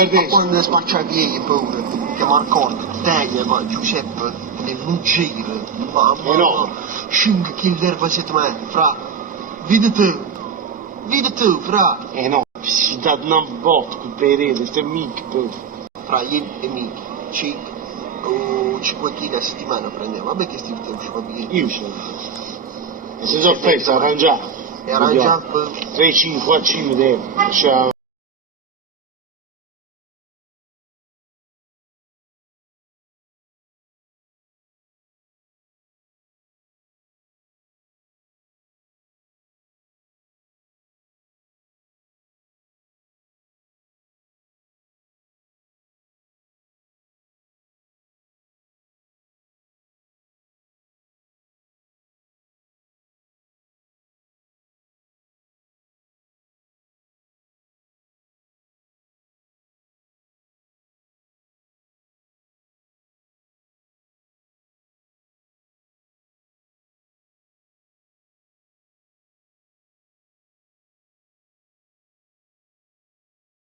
Ma quando spaccia via pure, che mi ricordo, te, ma Giuseppe, ne fuggire, mamma, no. 5 kg d'erba settimana, fra, vedi tu, fra. No, si dà una botta con Perez, questo è mica, Fra, io e me, 5 o 5 kg a settimana prendiamo, vabbè che stiamo tempo ci va bene. Io c'è. E se sono pezzi arrangiato. E arrangiato? 3, 5, 4, 5 euro.